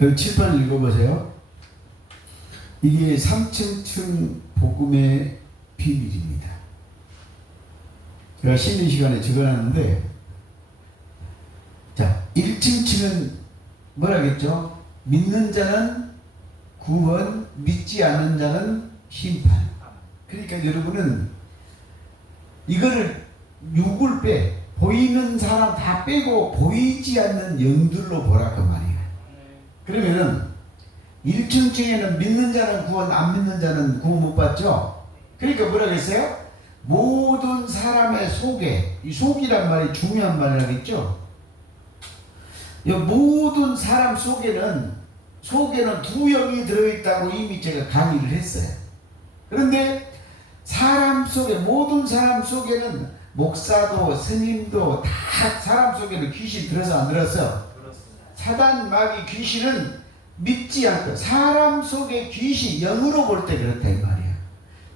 여기 칠판 읽어보세요. 이게 3층층 복음의 비밀입니다. 제가 쉬는 시간에 적어놨는데, 자, 1층층은 뭐라겠죠? 믿는 자는 구원, 믿지 않는 자는 심판. 그러니까 여러분은 이거를 6을 빼, 보이는 사람 다 빼고 보이지 않는 영들로 보라 그 말이에요. 그러면은 1층층에는 믿는 자는 구원, 안 믿는 자는 구원 못 받죠? 그러니까 뭐라 그랬어요? 모든 사람의 속에, 이 속이란 말이 중요한 말이라겠죠? 이 모든 사람 속에는 두 영이 들어있다고 이미 제가 강의를 했어요. 그런데 사람 속에, 모든 사람 속에는 목사도 스님도 다 사람 속에는 귀신 들어서 안 들었어? 사단 마귀 귀신은 믿지 않고, 사람 속에 귀신, 영으로 볼 때 그렇다 이 말이야.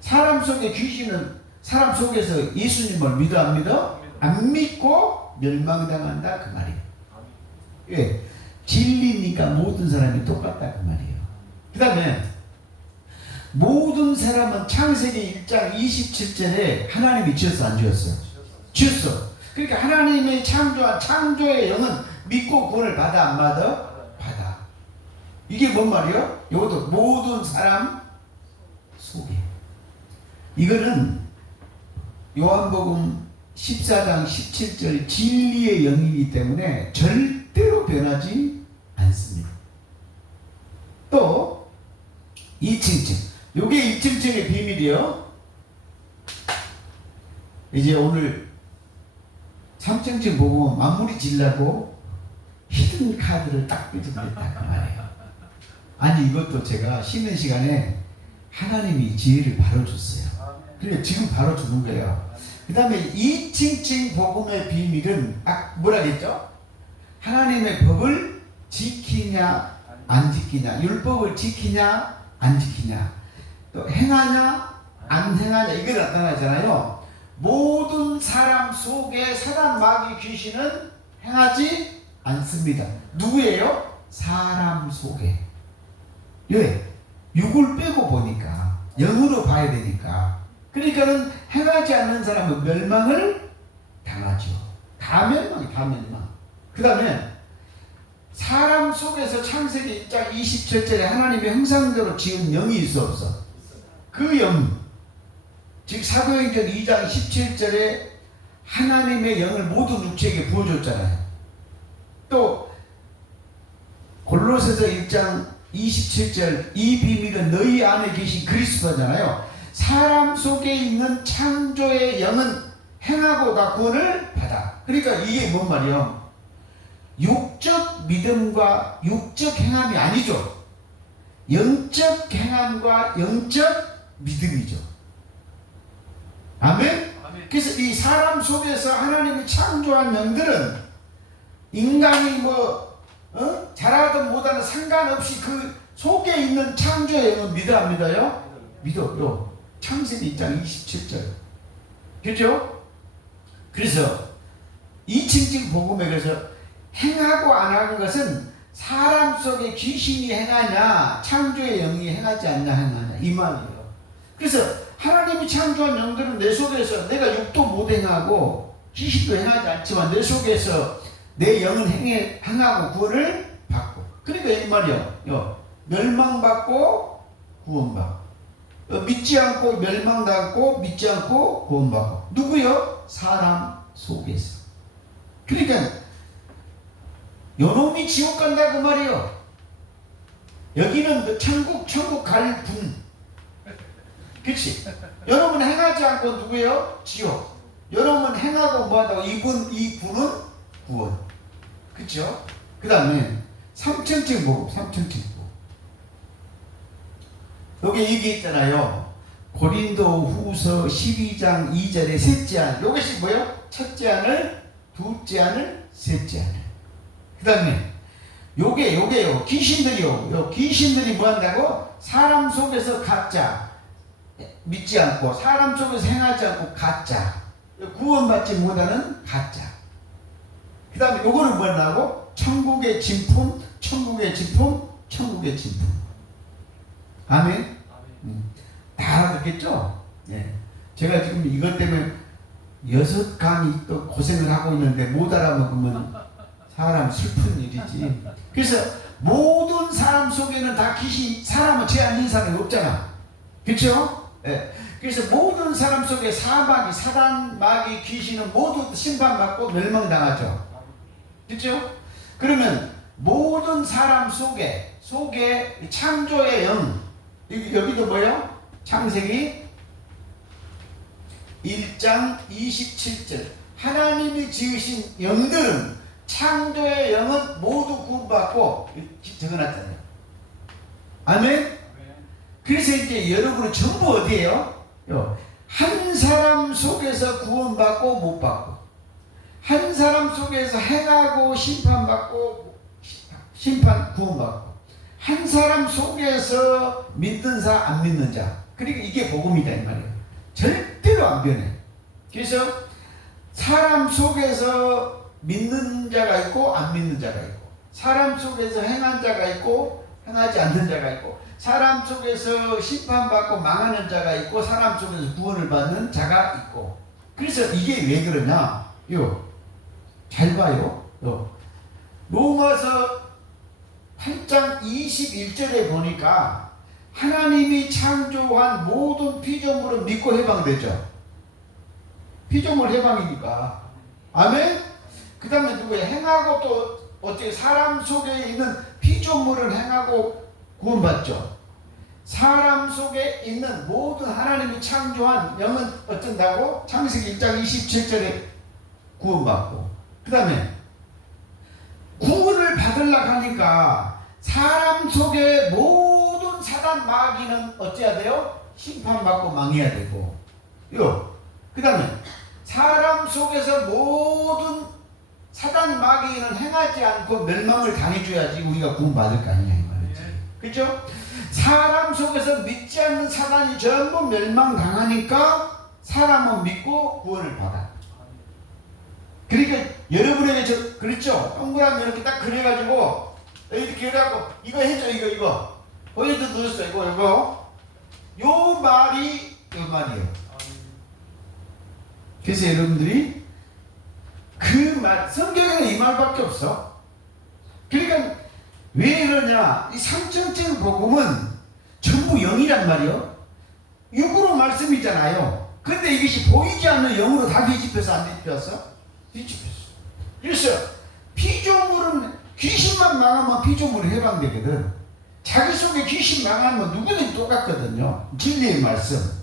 사람 속에 귀신은 사람 속에서 예수님을 믿어 안 믿어? 안 믿고 멸망당한다 그 말이에요. 예, 진리니까 모든 사람이 똑같다 그 말이에요. 그 다음에 모든 사람은 창세기 1장 27절에 하나님이 지었어 안 지었어? 지었어. 그러니까 하나님의 창조한 창조의 영은 믿고 구원을 받아 안 받아? 받아. 이게 뭔 말이요? 이것도 모든 사람 속에. 이거는 요한복음 14장 17절 진리의 영이기 때문에 절대로 변하지 않습니다. 또 2층층. 요게 2층층의 비밀이요. 이제 오늘 3층층 보고 마무리 지려고 히든 카드를 딱 삐져버렸다 그 말이에요. 아니 이것도 제가 쉬는 시간에 하나님이 지혜를 바로 줬어요. 그래 지금 바로 주는 거예요. 그 다음에 2층층 복음의 비밀은 뭐라 했죠? 하나님의 법을 지키냐 안 지키냐, 율법을 지키냐 안 지키냐, 또 행하냐 안 행하냐, 이게 나타나잖아요. 모든 사람 속에 사단 마귀 귀신은 행하지 않습니다. 누구예요? 사람 속에. 왜? 6을 빼고 보니까, 영으로 봐야 되니까. 그러니까는 행하지 않는 사람은 멸망을 당하죠. 다 멸망. 그 다음에 사람 속에서 창세기 1장 27절에 하나님의 형상대로 지은 영이 있어 없어? 그 영, 즉 사도행전 2장 17절에 하나님의 영을 모든 육체에게 부어줬잖아요. 또 골로새서 1장 27절 이 비밀은 너희 안에 계신 그리스도잖아요. 사람 속에 있는 창조의 영은 행하고 다 구원을 받아. 그러니까 이게 뭔 말이요? 육적 믿음과 육적 행함이 아니죠. 영적 행함과 영적 믿음이죠. 아멘? 그래서 이 사람 속에서 하나님이 창조한 영들은 인간이 잘하든 못하든 상관없이 그 속에 있는 창조의 영은 믿어 안 믿어요? 믿어요. 창세기 2장 27절. 그렇죠? 그래서 2층층 복음에 그래서 행하고 안 하는 것은 사람 속에 귀신이 행하냐 창조의 영이 행하지 않냐 이 말이에요. 그래서 하나님이 창조한 영들은 내 속에서 내가 육도 못 행하고 귀신도 행하지 않지만 내 속에서 내 영은 행하고 구원을 받고. 그러니까 이 말이요. 멸망받고 구원받고. 믿지 않고 멸망당하고 믿지 않고 구원받고. 누구요? 사람 속에서. 그러니까 요놈이 지옥 간다 그 말이요. 여기는 천국 갈 분. 그치? 여러분 행하지 않고 누구예요? 지옥. 여러분 행하고 뭐하다고 이 분은 구원. 그쵸? 그 다음에 3층층 복음, 3층층 복음. 여기 얘기 있잖아요. 고린도 후서 12장 2절에 셋째 안. 이것이 뭐예요? 첫째 안을, 둘째 안을, 셋째 안을. 그 다음에 요게요. 귀신들이요. 귀신들이 뭐 한다고? 사람 속에서 가짜. 믿지 않고, 사람 속에서 행하지 않고 가짜. 구원받지 못하는 가짜. 그 다음에 요거는 뭐냐고? 천국의 진품 천국의 진품. 아멘? 다 알아듣겠죠? 예. 제가 지금 이것 때문에 6강이 또 고생을 하고 있는데 못 알아먹으면 사람 슬픈 일이지. 그래서 모든 사람 속에는 다 귀신, 사람은 죄 아닌 사람이 없잖아. 그렇죠? 예. 그래서 모든 사람 속에 사마귀, 사단, 마귀, 귀신은 모두 심판받고 멸망당하죠. 그렇죠? 그러면 모든 사람 속에 창조의 영, 여기도 뭐요? 창세기 1장 27절. 하나님이 지으신 영들은, 창조의 영은 모두 구원받고, 적어놨잖아요. 아멘? 그래서 이제 여러분은 전부 어디에요? 한 사람 속에서 구원받고 못 받고, 한 사람 속에서 행하고 심판받고, 구원받고, 한 사람 속에서 믿는 자, 안 믿는 자. 그러니까 이게 복음이다 이 말이에요. 절대로 안 변해. 그래서 사람 속에서 믿는 자가 있고 안 믿는 자가 있고, 사람 속에서 행한 자가 있고 행하지 않는 자가 있고, 사람 속에서 심판받고 망하는 자가 있고, 사람 속에서 구원을 받는 자가 있고. 그래서 이게 왜 그러냐? 잘 봐요. 로마서 8장 21절에 보니까 하나님이 창조한 모든 피조물은 믿고 해방되죠. 피조물 해방이니까. 아멘? 그 다음에 누구야? 행하고 또 어떻게 사람 속에 있는 피조물을 행하고 구원받죠. 사람 속에 있는 모든 하나님이 창조한 영은 어쩐다고? 창세기 1장 27절에 구원받고, 그 다음에 구원을 받으려고 하니까 사람 속에 모든 사단 마귀는 어찌해야 돼요? 심판받고 망해야 되고, 그 다음에 사람 속에서 모든 사단 마귀는 행하지 않고 멸망을 당해줘야지 우리가 구원받을 거 아니냐 이 말이지. 그렇죠? 사람 속에서 믿지 않는 사단이 전부 멸망당하니까 사람은 믿고 구원을 받아. 그러니까 여러분에게 그렇죠? 동그라미 이렇게 딱 그려가지고 이렇게 해갖고 이거 해줘, 이거 거기도 넣었어, 이거 요 말이에요. 그래서 여러분들이 그 말, 성경에는 이 말밖에 없어. 그러니까 왜 그러냐? 이 삼천절 복음은 전부 영이란 말이요. 육으로 말씀이잖아요. 근데 이것이 보이지 않는 영으로 다 뒤집혀서 안 뒤집혔어? 뒤집혔어. 그래서 피조물은 귀신만 망하면 피조물이 해방되거든. 자기 속에 귀신 망하면 누구든지 똑같거든요. 진리의 말씀.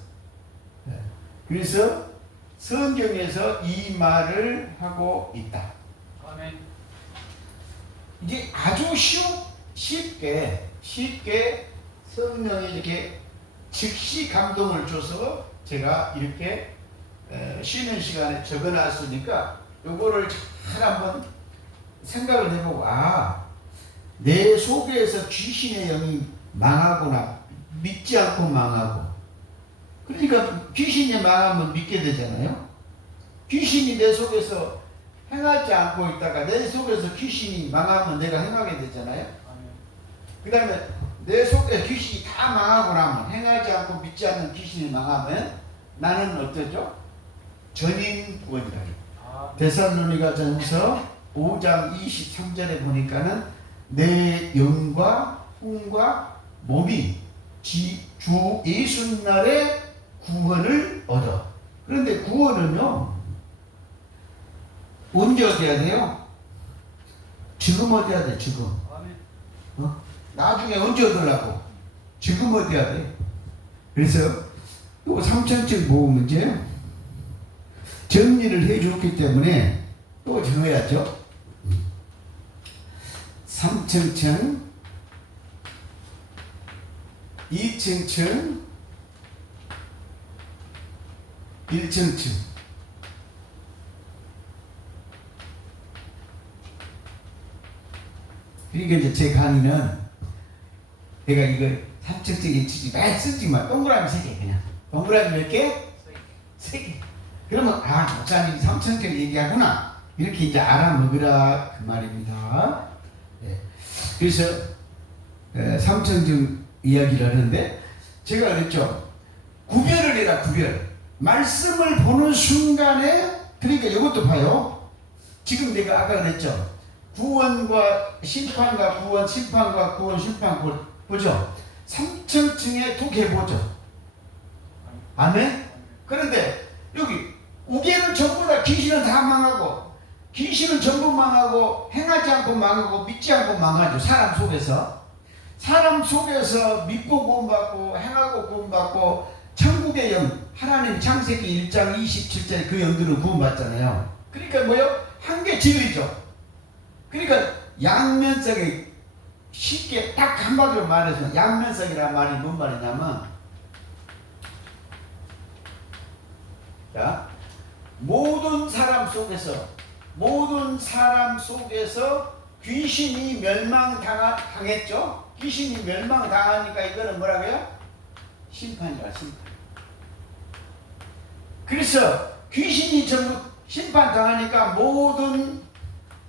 그래서 성경에서 이 말을 하고 있다. 아멘. 이제 아주 쉽게 성령이 이렇게 즉시 감동을 줘서 제가 이렇게 쉬는 시간에 적어놨으니까 요거를 잘 한번 생각을 해보고, 내 속에서 귀신의 영이 망하거나 믿지 않고 망하고, 그러니까 귀신이 망하면 믿게 되잖아요. 귀신이 내 속에서 행하지 않고 있다가 내 속에서 귀신이 망하면 내가 행하게 되잖아요. 그 다음에 내 속에 귀신이 다 망하고 나면, 행하지 않고 믿지 않는 귀신이 망하면 나는 어쩌죠? 전인구원이라. 데살로니가 전서 5장 23절에 보니까는 내 영과 혼과 몸이 주 예수날에 구원을 얻어. 그런데 구원은요, 언제 얻어야 돼요? 지금 얻어야 돼, 지금. 나중에 언제 얻으려고? 지금 얻어야 돼. 그래서 또 삼천절 보험 문제 정리를 해줬기 때문에 또 적어야죠. 삼천층, 이층층, 1층층. 그러니까 이제 제 강의는 내가 이거 3층층, 1층층 많이 쓰지 마. 동그라미 3개 그냥. 동그라미 몇 개? 3개. 그러면 목사님이 3층층 얘기하구나. 이렇게 이제 알아먹으라 그 말입니다. 네. 그래서 삼층증 이야기를 하는데 제가 그랬죠. 구별을 해라, 구별. 말씀을 보는 순간에, 그러니까 이것도 봐요. 지금 내가 아까 그랬죠. 구원과 심판과 구원, 심판과 구원, 심판, 구원. 보죠. 삼층증의 두 계보죠. 아멘? 그런데 여기 우계는 전부 다, 귀신은 다 망하고, 귀신은 전부 망하고, 행하지 않고 망하고, 믿지 않고 망하죠. 사람 속에서. 사람 속에서 믿고 구원받고, 행하고 구원받고, 천국의 영, 하나님 창세기 1장 27절 그 영들은 구원받잖아요. 그러니까 뭐요? 한 개 진리죠. 그러니까 양면성이, 쉽게 딱 한마디로 말해서 양면성이라는 말이 뭔 말이냐면, 자, 모든 사람 속에서 귀신이 멸망당했죠. 귀신이 멸망당하니까 이거는 뭐라고요? 심판이라, 심판. 그래서 귀신이 전부 심판당하니까 모든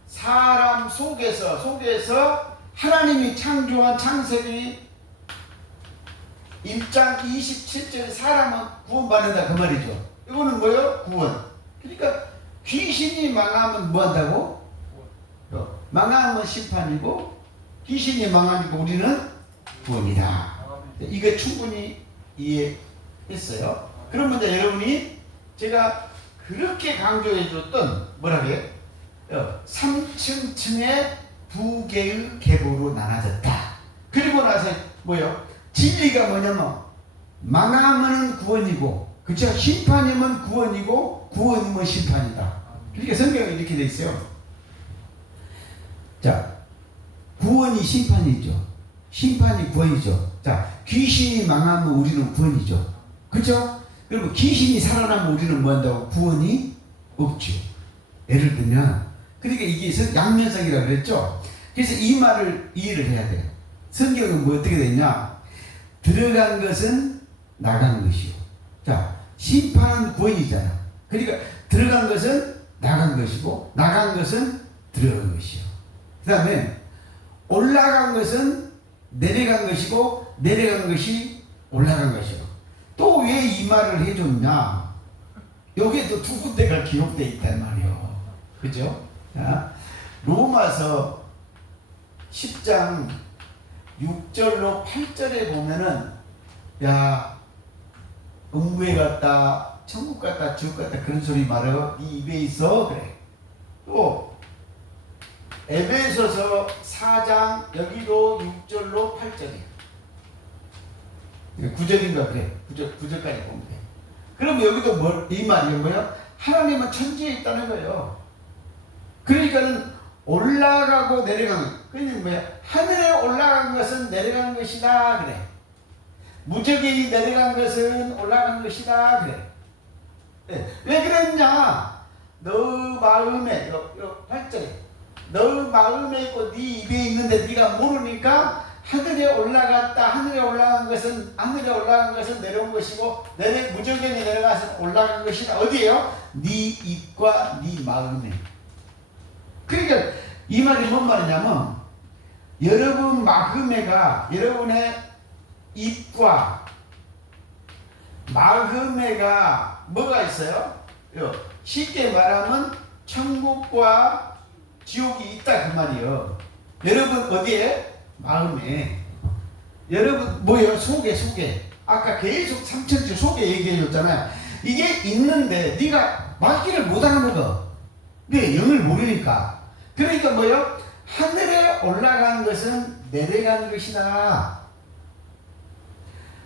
사람 속에서 하나님이 창조한 창세기 1장 27절 사람은 구원받는다 그 말이죠. 이거는 뭐예요? 구원. 그러니까 귀신이 망하면 뭐 한다고? 망하면 심판이고, 귀신이 망하니까 우리는 구원이다. 이거 충분히 이해했어요. 그러면 이제 여러분이 제가 그렇게 강조해 줬던 뭐라고 해요? 3층층의 두 개의 계보로 나눠졌다. 그리고 나서 뭐요? 진리가 뭐냐면 망하면 구원이고, 그쵸? 심판이면 구원이고, 구원이면 심판이다. 그러니까 성경에 이렇게 돼 있어요. 자, 구원이 심판이죠. 심판이 구원이죠. 자, 귀신이 망하면 우리는 구원이죠. 그쵸? 그리고 귀신이 살아나면 우리는 뭐 한다고? 구원이 없죠. 예를 들면, 그러니까 이게 양면성이라고 그랬죠? 그래서 이 말을 이해를 해야 돼요. 성경은 뭐 어떻게 되냐? 들어간 것은 나간 것이요. 자, 심판은 구원이잖아. 그러니까 들어간 것은 나간 것이고, 나간 것은 들어간 것이요. 그 다음에 올라간 것은 내려간 것이고, 내려간 것이 올라간 것이요. 또 왜 이 말을 해줬냐? 여기에 또 두 군데가 기록되어 있단 말이요. 그죠? 자, 로마서 10장 6절로 8절에 보면은, 야, 음부에 갔다, 천국 갔다, 지옥 갔다 그런 소리 말해요. 네 입에 있어. 그래. 또 에베소서 4장 여기도 6절로 8절이에요. 9절인가 그래. 9절까지 보면 돼. 그럼 여기도 이 말이 뭐야? 하나님은 천지에 있다는 거예요. 그러니까는 올라가고 내려가는, 그러니까 뭐야? 하늘에 올라간 것은 내려간 것이다. 그래. 무적이 내려간 것은 올라간 것이다. 그래. 네. 왜 그랬냐? 너 마음에, 8절에 너 마음에 있고 네 입에 있는데 네가 모르니까 하늘에 올라간 것은 내려온 것이고, 무적이 내려가서 올라간 것이다. 어디에요? 네 입과 네 마음에. 그러니까 이 말이 뭔 말이냐면, 여러분 마음에가, 여러분의 입과 마음에가 뭐가 있어요? 쉽게 말하면 천국과 지옥이 있다 그 말이에요. 여러분 어디에? 마음에. 여러분 뭐예요? 속에. 아까 계속 삼천주 속에 얘기해 줬잖아요. 이게 있는데 네가 맡기를 못하는 거다. 왜? 영을 모르니까. 그러니까 뭐예요? 하늘에 올라간 것은 내려간 것이다.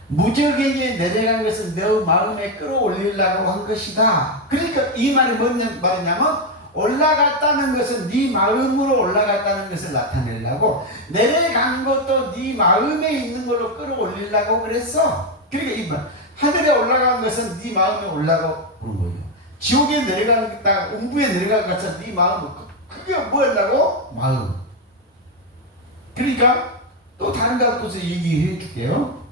무적에게 내려간 것은 내 마음에 끌어올리려고 한 것이다. 그러니까 이 말이 뭔 말이냐면, 올라갔다는 것은 네 마음으로 올라갔다는 것을 나타내려고, 내려간 것도 네 마음에 있는 걸로 끌어올리려고 그랬어. 그러니까 이 말, 하늘에 올라간 것은 네 마음에 올라가고 그런 거예요. 지옥에 내려갔다, 음부에 내려간 것은 네 마음으로, 그게 뭐였다고? 마음. 그러니까 또 다른 갖고서 얘기해 줄게요.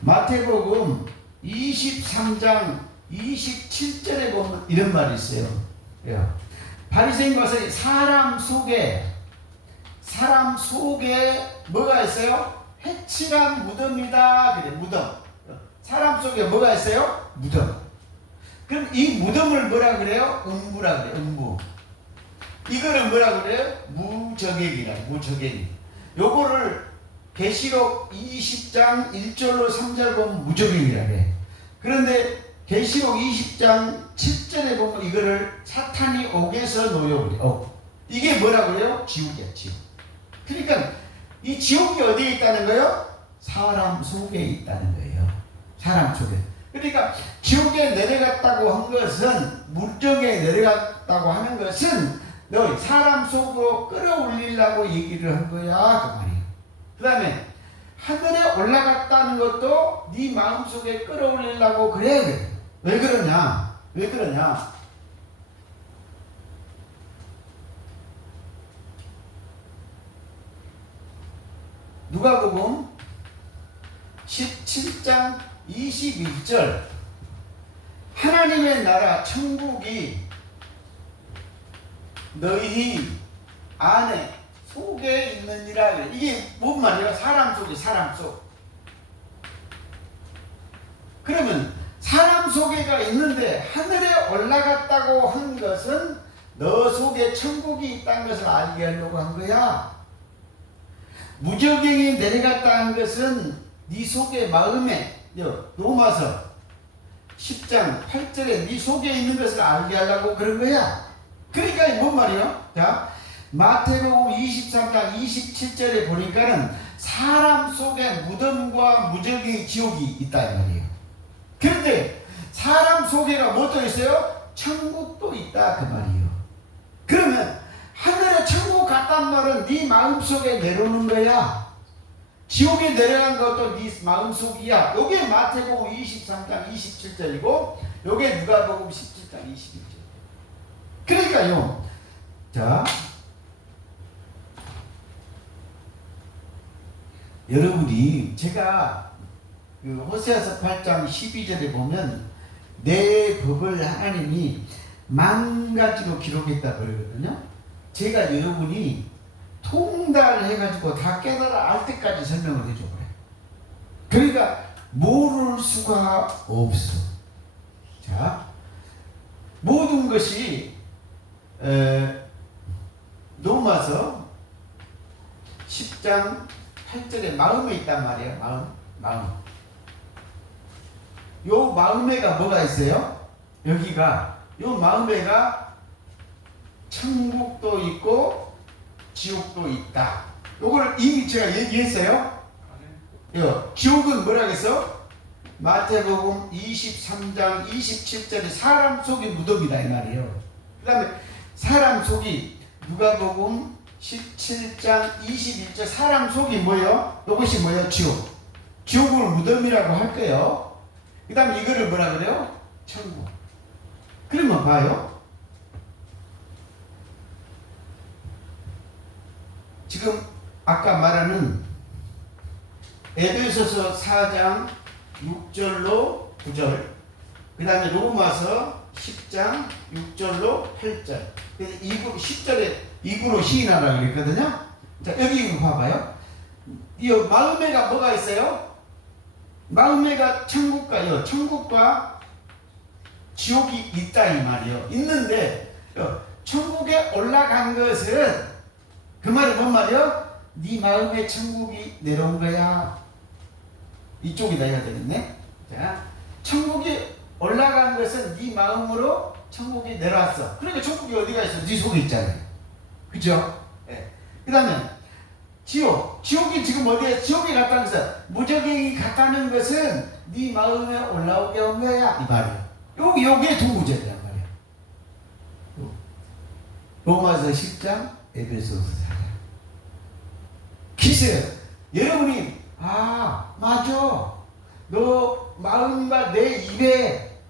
마태복음 23장 27절에 보면 이런 말이 있어요. 바리새인과 사람 속에 사람 속에 뭐가 있어요? 해칠한 무덤이다. 그래, 무덤. 사람 속에 뭐가 있어요? 무덤. 그럼 이 무덤을 뭐라 그래요? 음부라 그래요. 음부. 이거를 뭐라 그래요? 무저객이라. 무저객. 요거를 계시록 20장 1절로 3절 보면 무저객이라 그래. 그런데 계시록 20장 7절에 보면 이거를 사탄이 옥에서 놓여. 이게 뭐라 그래요? 지옥이야, 지옥. 그러니까 이 지옥이 어디에 있다는 거예요? 사람 속에 있다는 거예요. 사람 속에. 그러니까 지옥에 내려갔다고 한 것은, 물정에 내려갔다고 하는 것은 너 사람 속으로 끌어올리려고 얘기를 한 거야, 그 말이에요. 그 다음에 하늘에 올라갔다는 것도 네 마음속에 끌어올리려고 그래야 돼. 왜 그러냐? 왜 그러냐? 누가복음 17장 21절 하나님의 나라 천국이 너희 안에 속에 있느니라. 이게 뭔 말이에요? 사람 속이, 사람 속. 그러면 사람 속에가 있는데 하늘에 올라갔다고 한 것은 너 속에 천국이 있다는 것을 알게 하려고 한 거야. 무저갱이 내려갔다는 것은 네 속에, 마음에, 로마서 10장 8절에 네 속에 있는 것을 알게 하려고 그런 거야. 그러니까 뭔 말이에요? 자, 마태복음 23장 27절에 보니까는 사람 속에 무덤과 무저갱이 지옥이 있다 이 말이에요. 그런데 사람 속에가 뭐 또 있어요? 천국도 있다 그 말이에요. 그러면 하늘에 천국 갔단 말은 네 마음속에 내려오는 거야. 지옥에 내려간 것도 네 마음속이야. 요게 마태복음 23장 27절이고 요게 누가복음 17장 21절. 그러니까요. 자, 여러분이 제가 그 호세아서 8장 12절에 보면 내 법을 하나님이 10,000가지로 기록했다 그러거든요. 제가 여러분이 통달해가지고 다 깨달아 알 때까지 설명을 해줘 그래. 그러니까 모를 수가 없어. 자, 모든 것이 로마서 10장 8절에 마음에 있단 말이에요. 마음. 요 마음에가 뭐가 있어요? 여기가 요 마음에가 천국도 있고 지옥도 있다. 요거를 이미 제가 얘기했어요. 지옥은 뭐라고 했어? 마태복음 23장 27절에 사람 속이 무덤이다 이 말이에요. 그 다음에 사람 속이 누가복음 17장 21절 사람 속이 뭐예요? 이것이 뭐예요? 지옥. 지옥을 무덤이라고 할 거예요. 그 다음에 이거를 뭐라 그래요? 천국. 그러면 봐요. 지금 아까 말하는 에베소서 4장 6절로 9절, 그 다음에 로마서 10장 6절로 8절. 그래서 2부, 10절에 2부로 시인하라고 그랬거든요. 자, 여기 봐봐요. 이 마음에가 뭐가 있어요? 마음에가 천국과 지옥이 있다 이 말이에요. 있는데 천국에 올라간 것은 그 말이 뭔 말이에요? 네 마음에 천국이 내려온 거야. 이쪽이다 해야 되겠네. 자, 천국이 올라간 것은 네 마음으로 천국이 내려왔어. 그러니까 천국이 어디가 있어? 네 속에 있잖아요. 그죠? 네. 그 다음에 지옥이 지금 어디에? 지옥에 갔다는 것은, 무저갱이 갔다는 것은 네 마음에 올라오게 한 거야 이 말이야. 요게 두 구절이란 말이야. 로마서 10장, 에베소서 4장. 기세요. 여러분이 맞아. 너 마음과 내 입에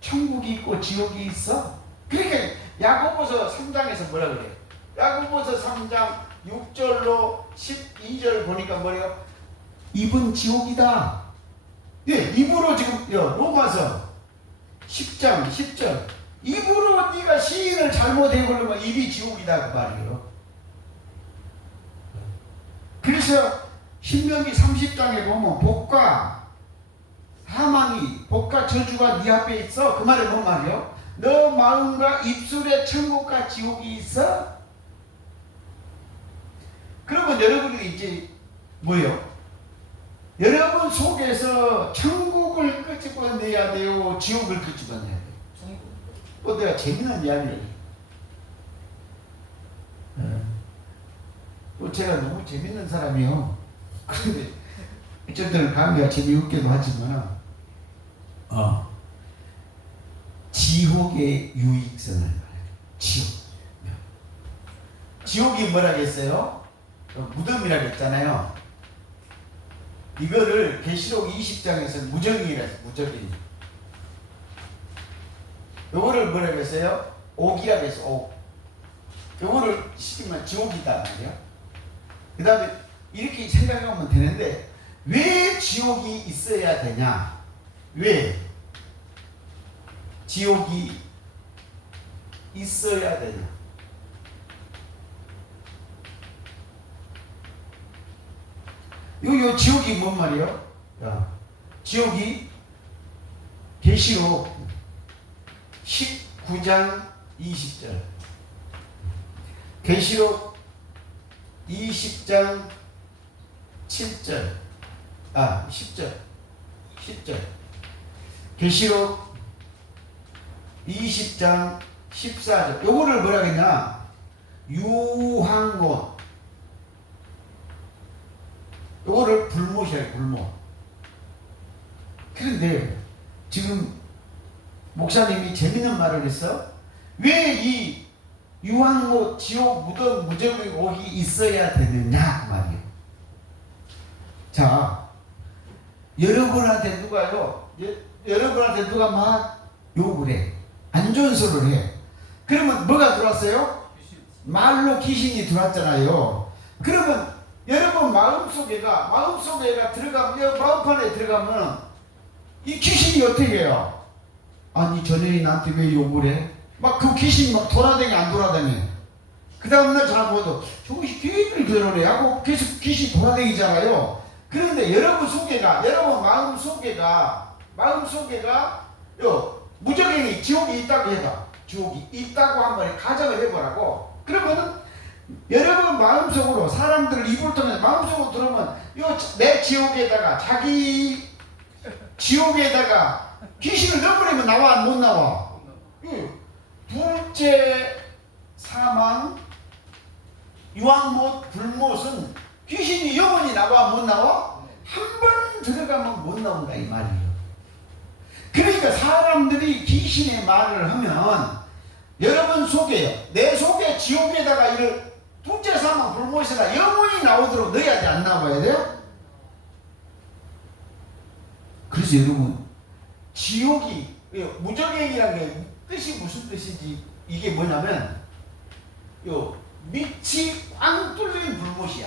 천국이 있고 지옥이 있어. 그러니까 야고보서 3장에서 뭐라 그래? 야고보서 3장 6절로 12절 보니까 뭐래요? 입은 지옥이다. 예, 입으로 지금 로마서 10장 10절 입으로 네가 시인을 잘못해 버리면 입이 지옥이다 그 말이에요. 그래서 신명기 30장에 보면 복과 사망이, 복과 저주가 네 앞에 있어. 그 말이 뭔 말이요? 너 마음과 입술에 천국과 지옥이 있어? 그러면 여러분이 이제 뭐예요? 여러분 속에서 천국을 끄집어내야 돼요? 지옥을 끄집어내야 돼요? 또 내가 재밌는 이야기를 또 제가 너무 재밌는 사람이요. 그런데 어쨌든 강의가 재미없기도 하지만 지옥의 유익성을 말해요. 지옥이 뭐라겠어요? 무덤이라고 했잖아요. 이거를 계시록 20장에서 무정이라 해서 무정이. 요거를 뭐라고 했어요? 옥이라고 해서 옥. 요거를 시키면 지옥이다 말이에요. 그 다음에 이렇게 생각하면 되는데 왜 지옥이 있어야 되냐? 왜 지옥이 있어야 되냐? 요 지옥이 뭔 말이에요? 지옥이 계시록 19장 20절, 계시록 20장 7절, 10절, 계시록 20장 14절. 요거를 뭐라 그러냐? 유황못. 요거를 불못이에요, 불못. 그런데 지금 목사님이 재밌는 말을 했어. 왜 이 유황못, 지옥, 무덤, 무정의 옥이 있어야 되느냐 그 말이에요. 자, 여러분한테 누가요? 여러분한테 누가 막 욕을 해, 안 좋은 소리를 해. 그러면 뭐가 들어왔어요? 말로 귀신이 들어왔잖아요. 그러면 여러분 마음속에가 들어가면, 마음판에 들어가면 이 귀신이 어떻게 해요? 아니 전현이 나한테 왜 욕을 해? 막 그 귀신 막 돌아다니 안 돌아다니. 그 다음날 잘못도 저것이 귀신을 그러네 하고 계속 귀신 돌아다니잖아요. 그런데 여러분 속에가, 여러분 마음속에가 무적행이 지옥이 있다고 해봐. 지옥이 있다고 한번 가정을 해보라고. 그러면은 여러분 마음속으로, 사람들을 입을 통해서 마음속으로 들으면 내 지옥에다가, 자기 지옥에다가 귀신을 넣어버리면 나와 못 나와? 둘째 사망, 유황못, 불못은 귀신이 영원히 나와 못 나와? 한 번 들어가면 못 나온다 이 말이에요. 그러니까 사람들이 귀신의 말을 하면 여러분 속에요, 내 속에 지옥에다가 이를 둘째 사망, 불못이나 영원히 나오도록 넣어야 돼, 안 나와야 돼요? 그래서 여러분 지옥이, 무적행이라는 게 뜻이 무슨 뜻인지, 이게 뭐냐면 밑이 꽝 뚫린 불못이야,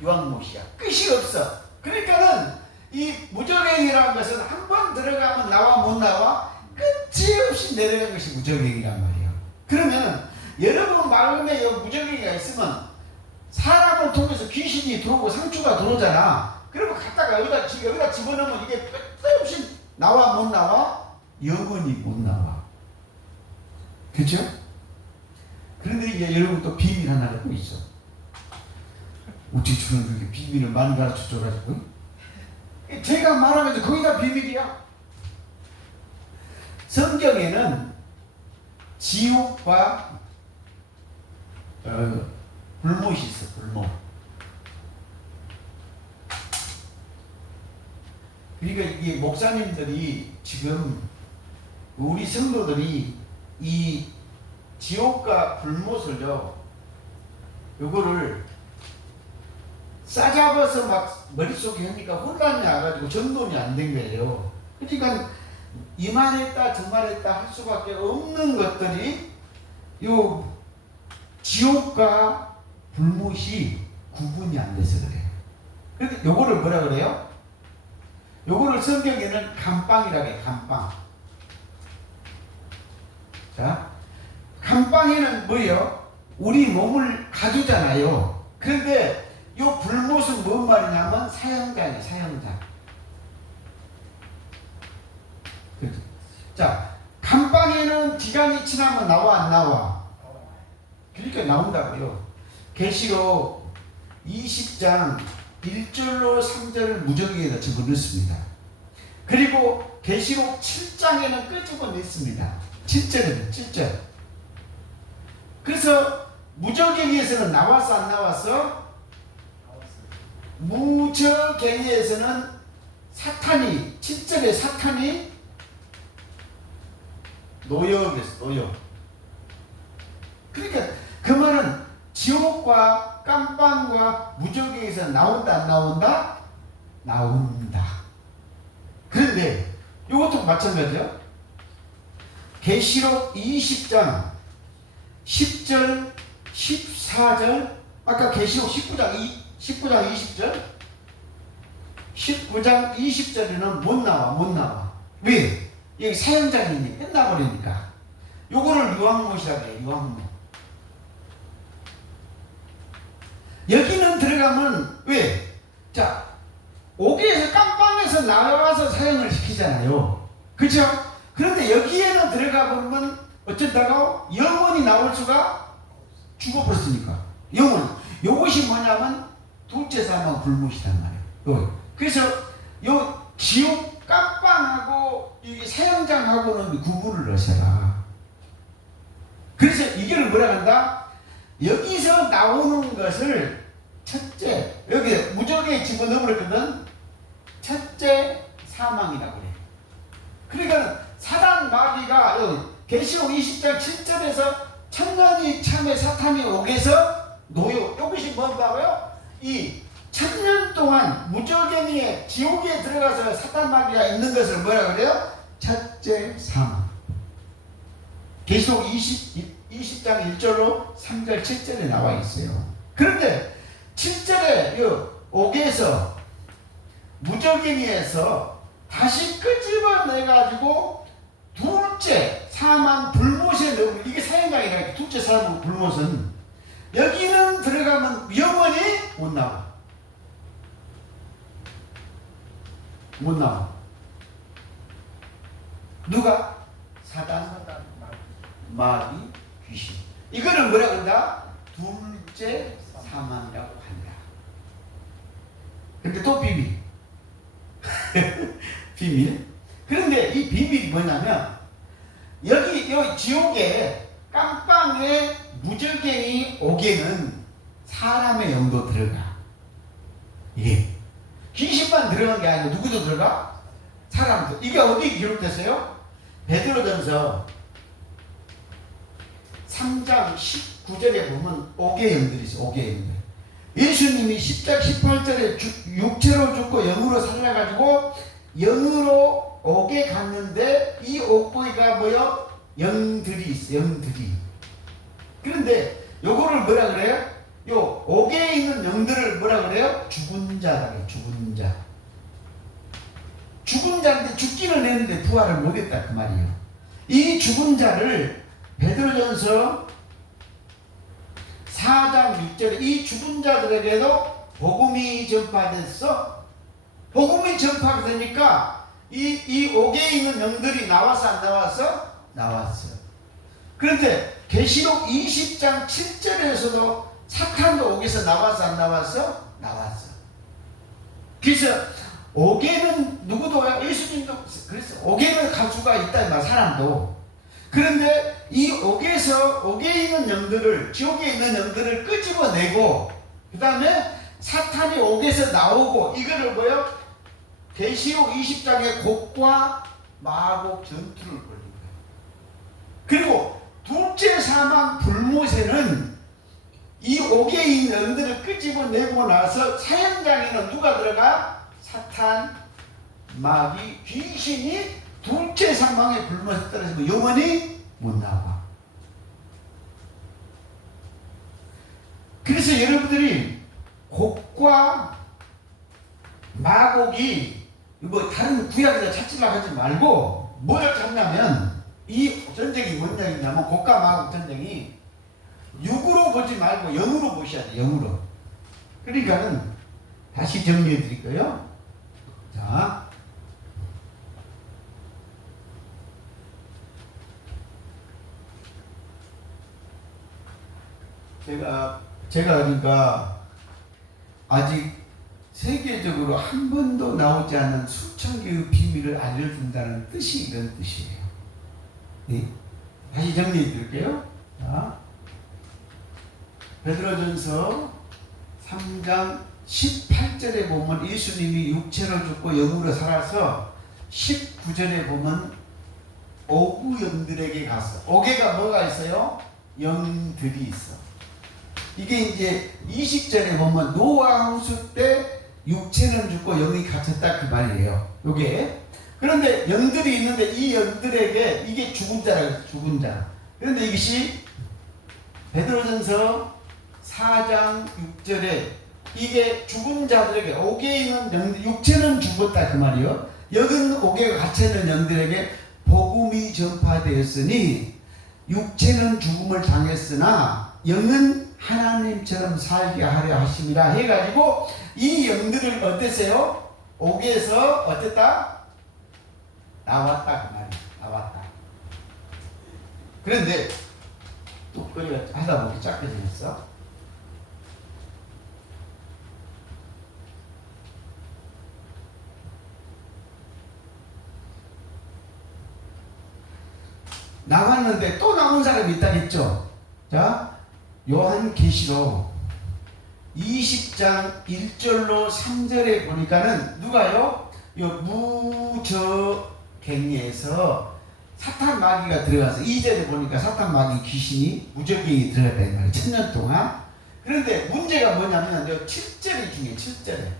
유황못이야. 끝이 없어. 그러니까는 이 무적행이라는 것은 한 번 들어가면 나와 못 나와? 끝이 없이 내려가는 것이 무적행이란 말이에요. 그러면 여러분 마음에 무적행이가 있으면 사람을 통해서 귀신이 들어오고 상추가 들어오잖아. 그러면 갖다가 여기다 집어넣으면 이게 끝없이 나와 못 나와? 영원히 못 나와. 그렇죠? 그런데 이제 여러분 또 비밀 하나가 또 있어. 어떻게 저는 그렇게 비밀을 많이 가르쳐 줘가지고, 제가 말하면서 거기가 비밀이야. 성경에는 지옥과 불못이 있어. 불못. 그러니까 이게 목사님들이 지금, 우리 성도들이 이 지옥과 불못을요, 요거를 싸잡아서 막 머릿속에 하니까 혼란이 와가지고 정돈이 안 된 거예요. 그러니까 이 말했다 저 말했다 할 수밖에 없는 것들이 요 지옥과 불못이 구분이 안 돼서 그래요. 그런데 요거를 뭐라 그래요? 요거를 성경에는 감방이라고 해요. 감방. 자, 감방에는 뭐예요? 우리 몸을 가두잖아요. 그런데 요 불못은 뭔 말이냐면 사형장이에요. 사형장. 자, 감방에는 기간이 지나면 나와 안 나와? 그러니까 나온다고요. 계시록 20장 1절로 3절을 무적에다 집어넣습니다. 그리고 계시록 7장에는 끄집어냈습니다. 7절에는 7절. 그래서 무적행위에서는 나왔어 안 나왔어? 무적행위에서는 사탄이 7절에 사탄이 노여 그랬어. 노여. 그러니까 그 말은 지옥과 깜빵과 무적행위에서 나온다 안 나온다? 나온다. 그런데 이것도 마찬가지요. 계시록 20장 10절 14절 아까 계시록 19장 20절 19장 20절에는 못 나와. 왜? 여기 사형장이니 끝나버리니까. 요거를 유황못이라고 해요. 유황못. 여기는 들어가면 왜? 자, 옥에서 깜빵에서 나와서 사형을 시키잖아요. 그렇죠? 그런데 여기에는 들어가 보면 어쩐다고 영원히 나올 수가 죽어버렸으니까. 영원. 요것이 뭐냐면 둘째 사망 불못이란 말이에요. 그래서 요 지옥 깜빵하고 이게 사형장하고는 구분을 하셔라. 그래서 이걸 뭐라 한다? 여기서 나오는 것을 첫째, 여기 무적에 집어넣으거든. 첫째 사망이라고 그래. 그러니까 사단 마귀가 여기 계시록 20장 7절에서 천년이 참에 사탄이 옥에서 노여. 이것이 뭔가요? 이 천년 동안 무적행위에 지옥에 들어가서 사단 마귀가 있는 것을 뭐라 그래요? 첫째 사망. 계시록 20장 1절로 3절 7절에 나와 있어요. 그런데 7절에 이 옥에서 무적행위에서 다시 끄집어내가지고 둘째 사망 불못에 넣으면 이게 사형장이라. 둘째 사망 불못은 여기는 들어가면 영원히 못 나와. 못 나와. 누가? 사단, 마귀, 귀신. 이거를 뭐라 그런다? 둘째 사망이라고 한다. 근데 또 비밀. 비밀. 그런데 이 비밀이 뭐냐면 여기 지옥에 깜빵에 무적행위 옥에는 사람의 영도 들어가. 예. 귀신만 들어간 게 아니고 누구도 들어가? 사람도. 이게 어디 기록됐어요? 베드로전서 3장 19절에 보면 옥의 영들이 있어요. 옥의 영들. 예수님이 10장 18절에 육체로 죽고 영으로 살아가지고 영으로 옥에 갔는데 이 옥보이가 뭐요? 영들이 있어요. 영들이. 그런데 요거를 뭐라 그래요? 요 옥에 있는 영들을 뭐라 그래요? 죽은 자라고 해요. 죽은 자. 죽은 자인데 죽기는 했는데 부활을 못했다 그 말이에요. 이 죽은 자를 베드로전서 4장 6절에 이 죽은 자들에게도 복음이 전파됐어. 복음이 전파되니까 이 옥에 있는 영들이 나와서 안 나왔어? 나왔어. 그런데 계시록 20장 7절에서도 사탄도 옥에서 나와서 안 나왔어? 나왔어. 그래서 옥에는 누구도 예수님도 그래서 옥에는 갈 수가 있다 이 말. 사람도. 그런데 이 옥에 있는 영들을 지옥에 있는 영들을 끄집어내고 그 다음에 사탄이 옥에서 나오고 이거를 뭐요? 계시록 20장의 곡과 마곡 전투를 벌인 거예요. 그리고 둘째 사망 불못에는 이 옥에 있는 영들을 끄집어내고 나서 사형장에는 누가 들어가? 사탄, 마귀, 귀신이 둘째 사망의 불못에 떨어지고 영원히 못 나와. 그래서 여러분들이 곡과 마곡이 뭐 다른 구약에서 찾으려고 하지 말고 뭘 찾냐면 이 전쟁이 뭔 얘기냐면 곡과 마곡 전쟁이 육으로 보지 말고 영으로 보셔야 돼. 영으로. 그러니까는 다시 정리해 드릴까요? 자, 제가 그러니까 아직 세계적으로 한 번도 나오지 않은 수천 개의 비밀을 알려준다는 뜻이 이런 뜻이에요. 네? 다시 정리해 드릴게요. 자, 베드로전서 3장 18절에 보면 예수님이 육체로 죽고 영으로 살아서 19절에 보면 오구영들에게 갔어. 오개가 뭐가 있어요? 영들이 있어. 이게 이제 20절에 보면 노아 홍수 때 육체는 죽고 영이 갇혔다 그 말이에요. 요게. 그런데 영들이 있는데 이 영들에게 이게 죽은 자라고 죽은 자. 그런데 이것이 베드로전서 4장 6절에 이게 죽은 자들에게 옥에 있는 영들, 육체는 죽었다 그 말이요. 여긴 옥에 갇혀있는 영들에게 복음이 전파되었으니 육체는 죽음을 당했으나 영은 하나님처럼 살게 하려 하심이라 해가지고 이 영들을 어땠어요? 옥에서 어땠다? 나왔다 그 말이에요. 나왔다. 그런데 뚝거리가 하다 보니 작게 생겼어. 나왔는데 또 남은 사람이 있다겠죠. 자, 요한계시록 20장 1절로 3절에 보니까는 누가요? 요 무저갱에서 사탄 마귀가 들어가서 2절에 보니까 사탄 마귀 귀신이 무저갱이 들어갔다 이 말이에요. 1000년 동안. 그런데 문제가 뭐냐면 7절이 중요해요. 7절에.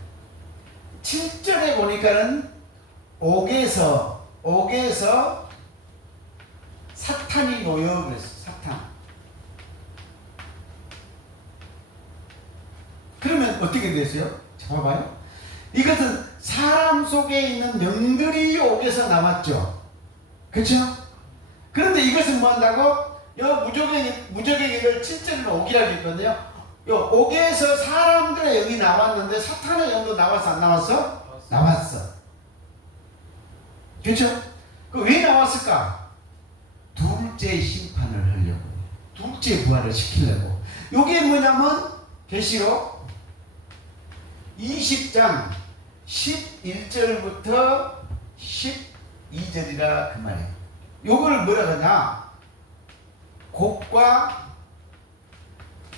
7절에 보니까는 옥에서 사탄이 놓여 그랬어. 사탄. 그러면 어떻게 됐어요? 자, 봐봐요. 이것은 사람 속에 있는 영들이 옥에서 나왔죠. 그렇죠? 그런데 이것은 뭐 한다고? 무적행위를 7절로 옥이라고 했거든요. 옥에서 사람들의 영이 나왔는데 사탄의 영도 나왔어? 안 나왔어? 나왔어. 그렇죠? 왜 나왔을까? 둘째 심판을 하려고, 둘째 부활을 시키려고. 이게 뭐냐면 계시록 20장 11절부터 12절이라 그 말이에요. 요거를 뭐라 하냐? 곡과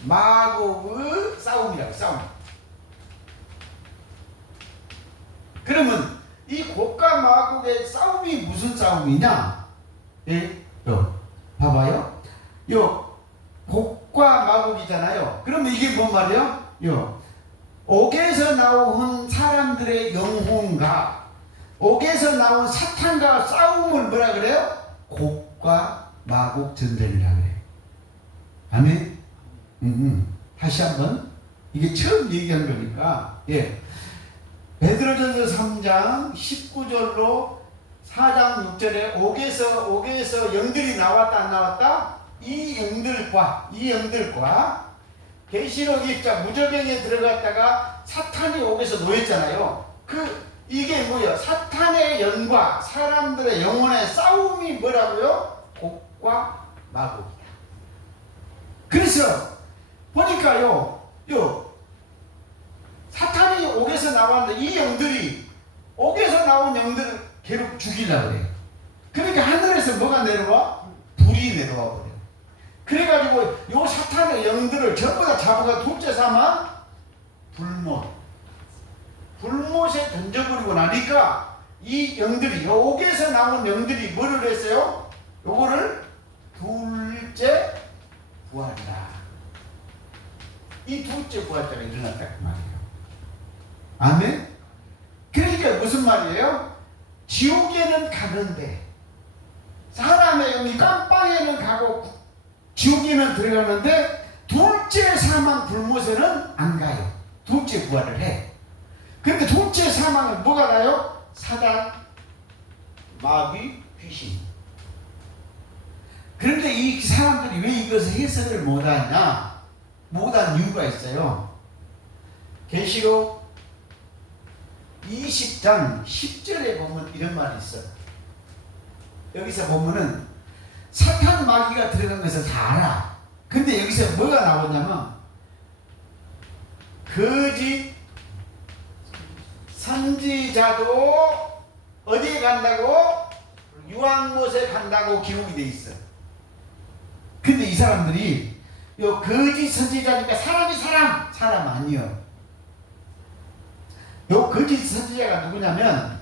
마곡의 싸움이라고. 싸움. 그러면 이 곡과 마곡의 싸움이 무슨 싸움이냐? 예? 봐봐요. 요 곡과 마곡이잖아요. 그러면 이게 뭔 말이에요? 옥에서 나온 사람들의 영혼과 옥에서 나온 사탄과 싸움을 뭐라 그래요? 곡과 마곡 전쟁이라 그래요. 아멘. 다시 한번 이게 처음 얘기한 거니까. 예. 베드로전서 3장 19절로 4장 6절에 옥에서 영들이 나왔다 안 나왔다? 이 영들과 계시록 2장 무저갱에 들어갔다가 사탄이 옥에서 놓였잖아요. 이게 뭐예요? 사탄의 영과 사람들의 영혼의 싸움이 뭐라고요? 곡과 마곡이야. 그래서 보니까요, 사탄이 옥에서 나왔는데 이 영들이 옥에서 나온 영들을 괴롭 죽이려고 그래요. 그러니까 하늘에서 뭐가 내려와? 불이 내려와 버려요. 그래가지고 요 사탄의 영들을 전부 다 잡아가 둘째 삼아 불못에 던져버리고 나니까 이 영들이, 옥에서 나온 영들이 뭐를 했어요? 요거를 둘째 부활이다. 이 둘째 부활자가 일어났다 그 말이에요. 아멘? 그러니까 무슨 말이에요? 지옥에는 가는데 사람의 영이 깜빵에는 가고 지옥에는 들어가는데 둘째 사망 불못에는 안 가요. 둘째 부활을 해. 그런데 둘째 사망은 뭐가 나요? 사단, 마귀, 귀신. 그런데 이 사람들이 왜 이것을 해석을 못하냐? 못한 이유가 있어요. 계시록 20장 10절에 보면 이런 말이 있어요. 여기서 보면은 사탄 마귀가 들어간 것을 다 알아. 근데 여기서 뭐가 나오냐면 거짓 선지자도 어디에 간다고? 유황못에 간다고 기록이 돼 있어. 근데 이 사람들이 요 거짓 선지자니까 사람 아니요. 요 거짓 선지자가 누구냐면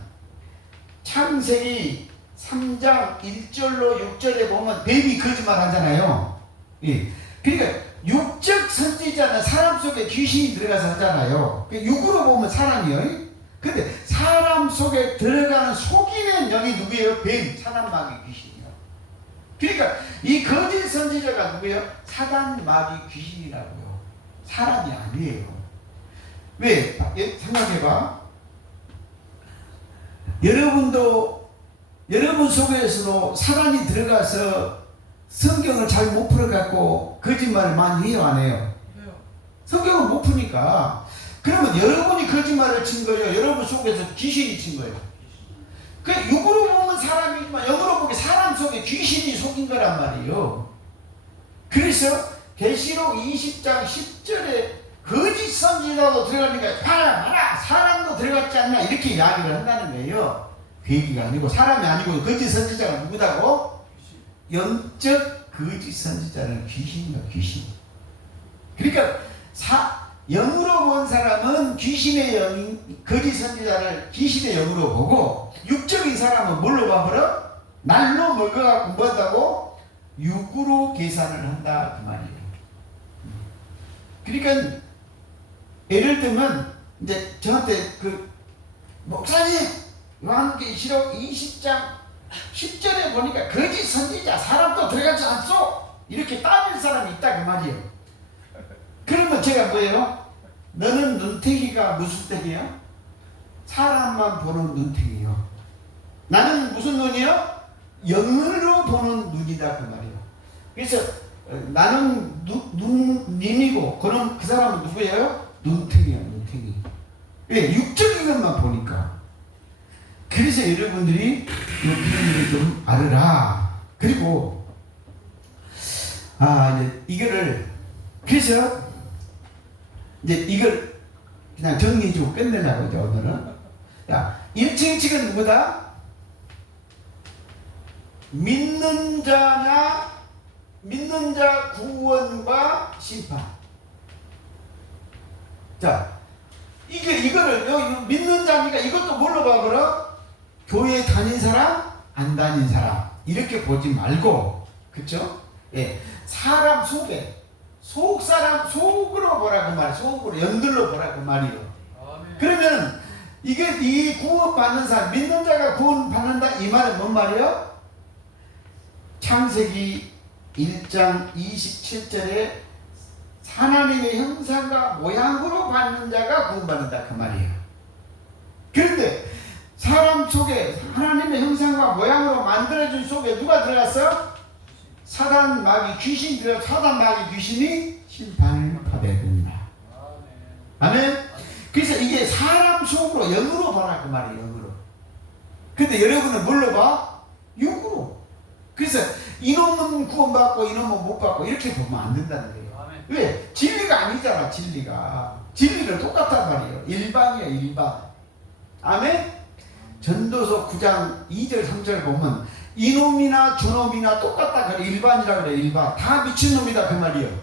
창세기 3장 1절로 6절에 보면 뱀이 거짓말 하잖아요. 예. 그러니까 육적 선지자는 사람 속에 귀신이 들어가서 하잖아요. 육으로 보면 사람이요. 근데 사람 속에 들어가는 속이는 영이 누구예요? 뱀, 사단 마귀 귀신이요. 그러니까 이 거짓 선지자가 누구예요? 사단 마귀 귀신이라고요. 사람이 아니에요. 왜? 생각해봐. 여러분 속에서도 사단이 들어가서 성경을 잘 못 풀어갖고 거짓말을 많이 해요, 안 해요? 성경을 못 푸니까. 그러면 여러분이 거짓말을 친 거예요? 여러분 속에서 귀신이 친 거예요? 그 육으로 보면 사람이지만 영으로 보면 사람 속에 귀신이 속인 거란 말이에요. 그래서 계시록 20장 10절에 거짓 선지자도 들어가니까 봐라 사람도 들어갔지 않나 이렇게 이야기를 한다는 거예요. 그 얘기가 아니고 사람이 아니고 거짓 선지자가 누구다고? 영적 거짓 선지자는 귀신이야, 귀신. 그러니까 영으로 본 사람은 귀신의 영, 거짓 선지자를 귀신의 영으로 보고 육적인 사람은 뭘로 봐버려? 날로 먹어갖고 뭐 한다고? 육으로 계산을 한다 그 말이에요. 그러니까 예를 들면 이제 저한테 그 목사님 요한계시록 20장 10절에 보니까 거짓 선지자 사람도 들어가지 않소 이렇게 따질 사람이 있다 그 말이에요. 그러면 제가 뭐예요? 너는 눈탱이가 무슨 땡이에요? 사람만 보는 눈탱이에요. 나는 무슨 눈이요? 영으로 보는 눈이다 그 말이에요. 그래서 나는 눈이고 그럼 그 사람은 누구예요? 눈탱이야, 눈탱이. 왜? 육적인 것만 보니까. 그래서 여러분들이 이 비밀을 좀 알아라. 그리고 이제 이거를 그래서 이제 이걸 그냥 정리해주고 끝내려고 이제 오늘은. 야, 1층 측은 누구다? 믿는 자 구원과 심판. 자, 이거를 여기 믿는 자니까 이것도 뭘로 봐 그럼? 교회 다닌 사람, 안 다닌 사람 이렇게 보지 말고, 그렇죠? 예, 사람 속에 속 사람 속으로 보라 그 말이에요. 속으로 연들로 보라 그 말이에요. 그러면 이게 이 구원 받는 사람, 믿는 자가 구원 받는다 이 말은 뭔 말이에요? 창세기 1장 27절에 하나님의 형상과 모양으로 받는 자가 구원받는다 그 말이에요. 그런데 사람 속에 하나님의 형상과 모양으로 만들어진 속에 누가 들어갔어? 사단 마귀 귀신이 들어가서 사단 마귀 귀신이 심판을 받아야 된다. 아멘. 그래서 이게 사람 속으로 영으로 봐라 그 말이에요. 영으로. 근데 여러분은 뭘로 봐? 육으로. 그래서 이놈은 구원받고 이놈은 못 받고 이렇게 보면 안 된다는 거예요. 왜? 진리가 아니잖아. 진리는 똑같단 말이에요. 일반이야 일반. 아멘. 전도서 9장 2절 3절 보면 이놈이나 저놈이나 똑같다 그래. 일반이라 그래. 일반. 다 미친놈이다 그 말이에요.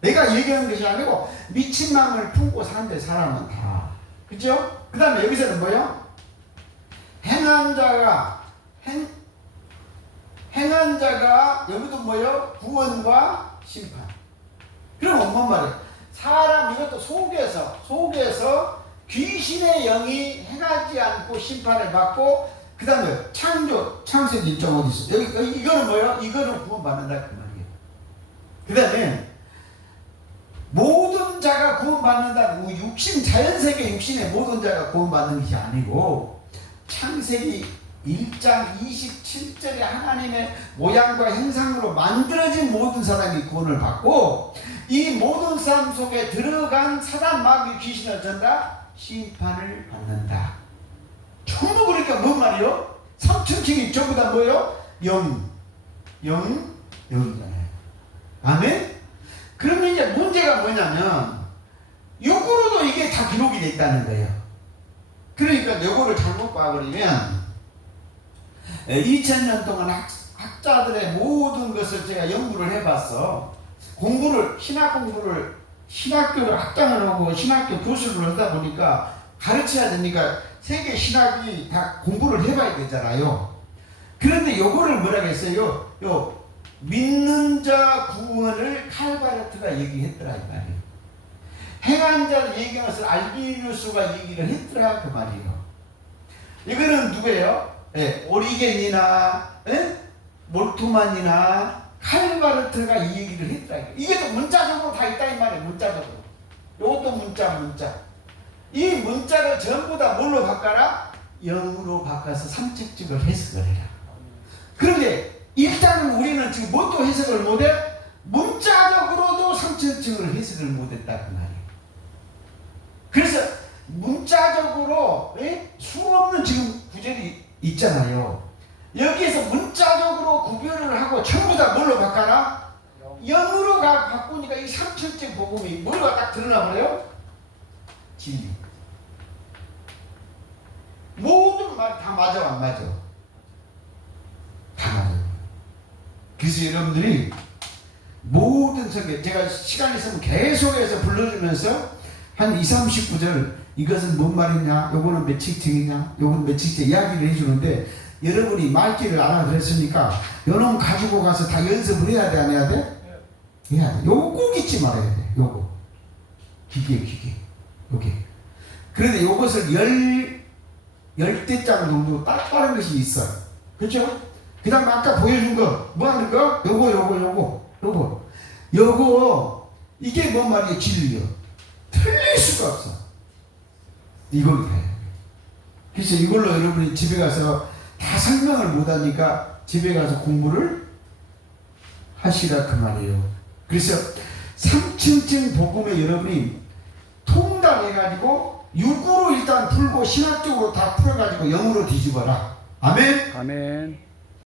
내가 얘기하는 것이 아니고 미친 마음을 품고 사는데 사람은 다. 그죠? 그 다음에 여기서는 뭐요? 행한 자가 여기도 뭐요? 구원과 심판. 그럼 뭔 말이에요? 사람 이것도 속에서 귀신의 영이 행하지 않고 심판을 받고 그 다음에 창세기 1장 어디 있어? 여기 이거는 뭐예요? 이거는 구원받는다 그 말이에요. 그 다음에 모든 자가 구원받는다. 육신 자연세계 육신의 모든 자가 구원받는 것이 아니고 창세기 1장 27절에 하나님의 모양과 형상으로 만들어진 모든 사람이 구원을 받고 이 모든 사람 속에 들어간 사단 마귀 귀신을 전다 심판을 받는다. 전부 그러니까 뭔 말이요? 삼층층이 전부 다 뭐요? 영이잖아요. 아멘? 그러면 이제 문제가 뭐냐면 요거로도 이게 다 기록이 됐다는 거예요. 그러니까 요거를 잘못 봐버리면 2000년 동안 학자들의 모든 것을 제가 연구를 해봤어. 신학교를 학장을 하고 신학교 교수를 하다 보니까 가르쳐야 되니까 세계 신학이 다 공부를 해봐야 되잖아요. 그런데 요거를 뭐라고 했어요? 믿는 자 구원을 칼바르트가 얘기했더라 이 말이에요. 행한 자를 얘기하는 것을 알비누스가 얘기를 했더라 그 말이에요. 이거는 누구예요? 오리겐이나 몰트만이나 칼바르트가 이 얘기를 했더라. 이게 또 문자적으로 다 있다 이 말이에요. 문자적으로. 이것도 문자. 이 문자를 전부 다 뭘로 바꿔라? 영으로 바꿔서 삼책적을 해석을 해라. 그런데 일단은 우리는 지금 뭣도 해석을 못해? 문자적으로도 삼책적을 해석을 못했다 그 말이에요. 그래서 문자적으로 수없는 지금 구절이 있잖아요. 여기에서 문자적으로 구별을 하고 전부 다 뭘로 바꿔라? 영으로 바꾸니까 이 삼천째 복음이 뭘로 딱 드러나버려요? 진리. 모든 말 다 맞아 안 맞아? 다 맞아요. 그래서 여러분들이 모든 성경 제가 시간 있으면 계속해서 불러주면서 한 30구절 이것은 뭔 말이냐, 요거는 몇 칙칙이냐, 요거는 몇 칙칙 이야기를 해주는데 여러분이 말귀를 알아들었으니까 요놈 가지고 가서 다 연습을 해야 돼, 안 해야 돼? 해야 돼. 요거 꼭 잊지 말아야 돼. 요거 기계 요게. 그런데 요것을 열대장 정도 딱 빠른 것이 있어요. 그렇죠? 그 다음 아까 보여준 거 뭐 하는 거? 요거 이게 뭔 말이에요? 진리요. 틀릴 수가 없어. 이걸 해야 돼. 그래서 이걸로 여러분이 집에 가서 다 설명을 못하니까 집에 가서 공부를 하시라 그 말이에요. 그래서 삼층층 복음에 여러분이 통달해가지고 육으로 일단 풀고 신학적으로 다 풀어가지고 영으로 뒤집어라. 아멘. 아멘.